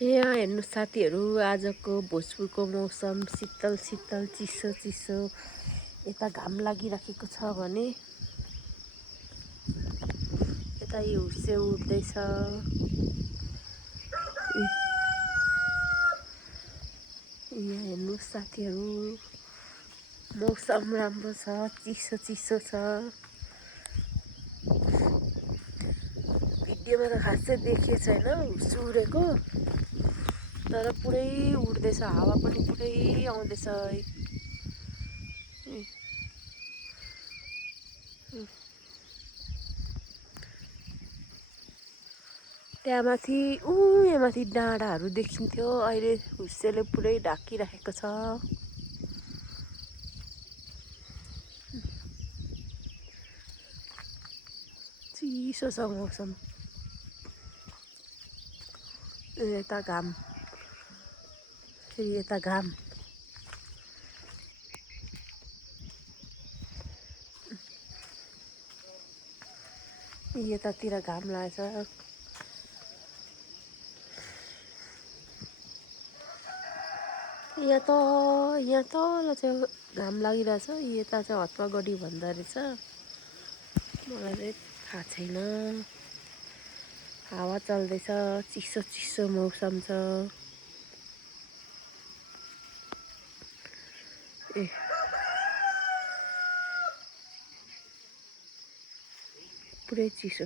यहाँ हेर्नु साथीहरू, आजको भोजपुरको मौसम शीतल शीतल चिसो चिसो। यता घाम लागिराखेको छ भने यता यो हुस्से उड्दैछ। यहाँ हेर्नु साथीहरू, मौसम राम्रो छ, चिसो चिसो छ। भिडियोमा त खासै देखिएको छैन हुस्से उडेको, तर पुरै उड्दैछ, हावा पनि पुरै आउँदैछ। त्यहाँ माथि यहाँ माथि डाँडाहरू देखिन्थ्यो, अहिले हुस्सेले पुरै ढाकिराखेको छ। चिसो छ मौसम। यता घाम, फेरि यता घाम। यतातिर घाम लागेछ। यहाँ तल चाहिँ घाम लागिरहेछ, यता चाहिँ हतमा गढी भन्दो रहेछ। मलाई चाहिँ थाहा छैन। हावा चल्दैछ, चिसो चिसो मौसम छ। पुरै चिसो।